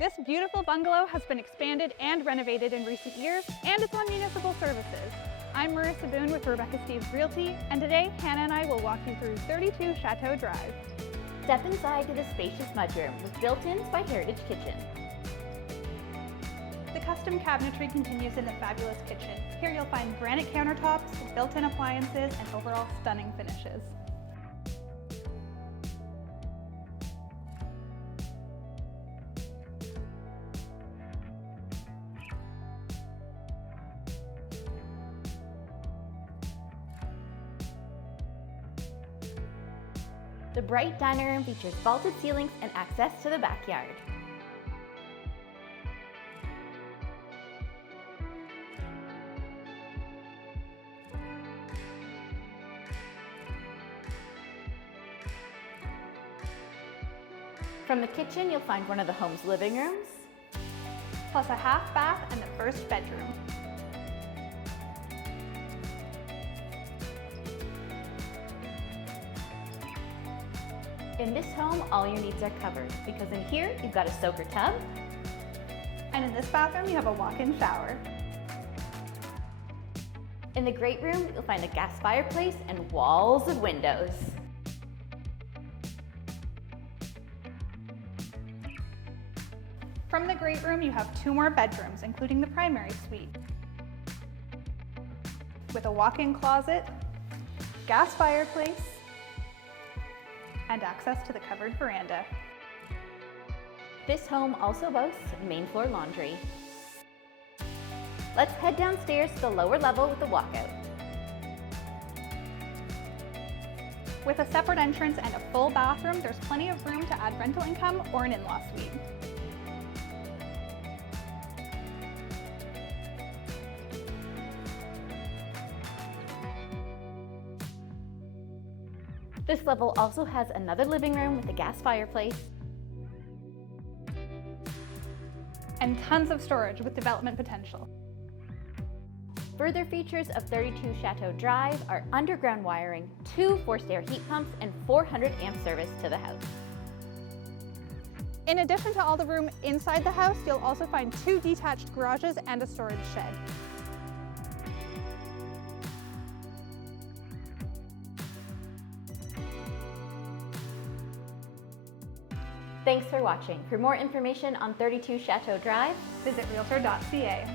This beautiful bungalow has been expanded and renovated in recent years, and it's on municipal services. I'm Marissa Boone with Rebecca Steeves Realty, and today Hannah and I will walk you through 32 Chateau Drive. Step inside to the spacious mudroom with built-ins by Heritage Kitchen. The custom cabinetry continues in the fabulous kitchen. Here you'll find granite countertops, built-in appliances, and overall stunning finishes. The bright dining room features vaulted ceilings and access to the backyard. From the kitchen, you'll find one of the home's living rooms, plus a half bath and the first bedroom. In this home, all your needs are covered because in here, you've got a soaker tub. And in this bathroom, you have a walk-in shower. In the great room, you'll find a gas fireplace and walls of windows. From the great room, you have two more bedrooms, including the primary suite, with a walk-in closet, gas fireplace, and access to the covered veranda. This home also boasts main floor laundry. Let's head downstairs to the lower level with the walkout. With a separate entrance and a full bathroom, there's plenty of room to add rental income or an in-law suite. This level also has another living room with a gas fireplace and tons of storage with development potential. Further features of 32 Chateau Drive are underground wiring, 2 forced air heat pumps, and 400 amp service to the house. In addition to all the room inside the house, you'll also find 2 detached garages and a storage shed. Thanks for watching. For more information on 32 Chateau Drive, visit realtor.ca.